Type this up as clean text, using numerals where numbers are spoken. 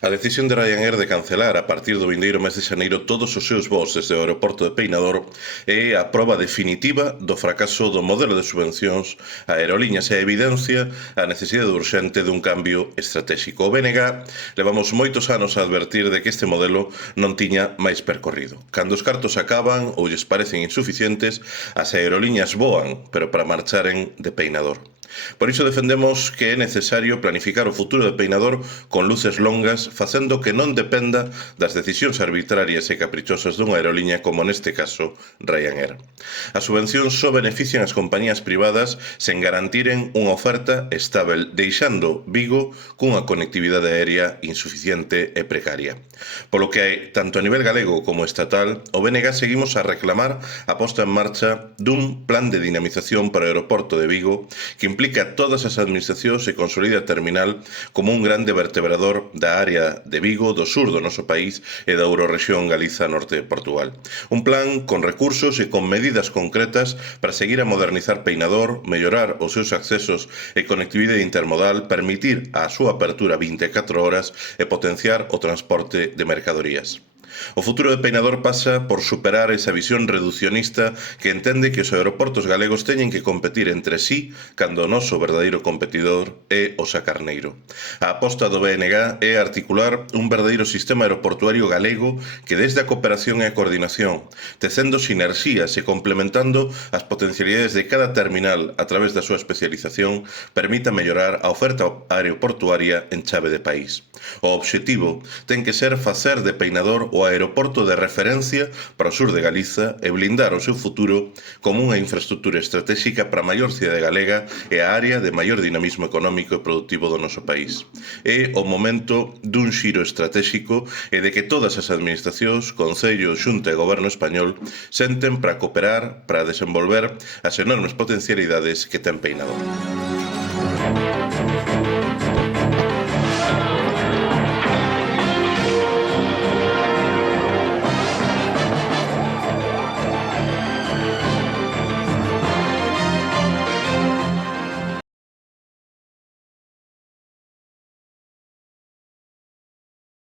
A decisión de Ryanair de cancelar a partir do vindeiro mes de xaneiro todos os seus voos desde o aeroporto de Peinador é a proba definitiva do fracaso do modelo de subvencións a aerolíneas e evidencia a necesidade urxente dun cambio estratégico. O BNG levamos moitos anos a advertir de que este modelo non tiña máis percorrido. Cando os cartos acaban ou lles parecen insuficientes, as aerolíneas voan, pero para marcharen de Peinador. Por iso defendemos que é necesario planificar o futuro de Peinador con luces longas, facendo que non dependa das decisións arbitrarias e caprichosas dunha aeroliña como neste caso Ryanair. As subvencións só benefician as compañías privadas sen garantiren unha oferta estável, deixando Vigo cunha conectividade aérea insuficiente e precaria. Polo que, tanto a nivel galego como estatal, o BNG seguimos a reclamar a posta en marcha dun plan de dinamización para o aeroporto de Vigo que implica todas as administracións e consolida a terminal como un grande vertebrador da área de Vigo, do sur do noso país e da eurorrexión Galiza norte de Portugal. Un plan con recursos e con medidas concretas para seguir a modernizar Peinador, mellorar os seus accesos e conectividade intermodal, permitir a súa apertura 24 horas e potenciar o transporte de mercadorías. O futuro de Peinador pasa por superar esa visión reducionista que entende que os aeroportos galegos teñen que competir entre sí cando o noso verdadeiro competidor é o Sacarneiro. A aposta do BNG é articular un verdadeiro sistema aeroportuario galego que desde a cooperación e a coordinación, tecendo sinerxías e complementando as potencialidades de cada terminal a través da súa especialización, permita mellorar a oferta aeroportuaria en chave de país. O obxectivo ten que ser facer de Peinador o aeroporto de referencia para o sur de Galiza e blindar o seu futuro como unha infraestructura estratégica para a maior cidade galega e a área de maior dinamismo económico e productivo do noso país. É o momento dun xiro estratégico e de que todas as administracións, Concello, Xunta e Goberno español senten para cooperar, para desenvolver as enormes potencialidades que ten Peinador.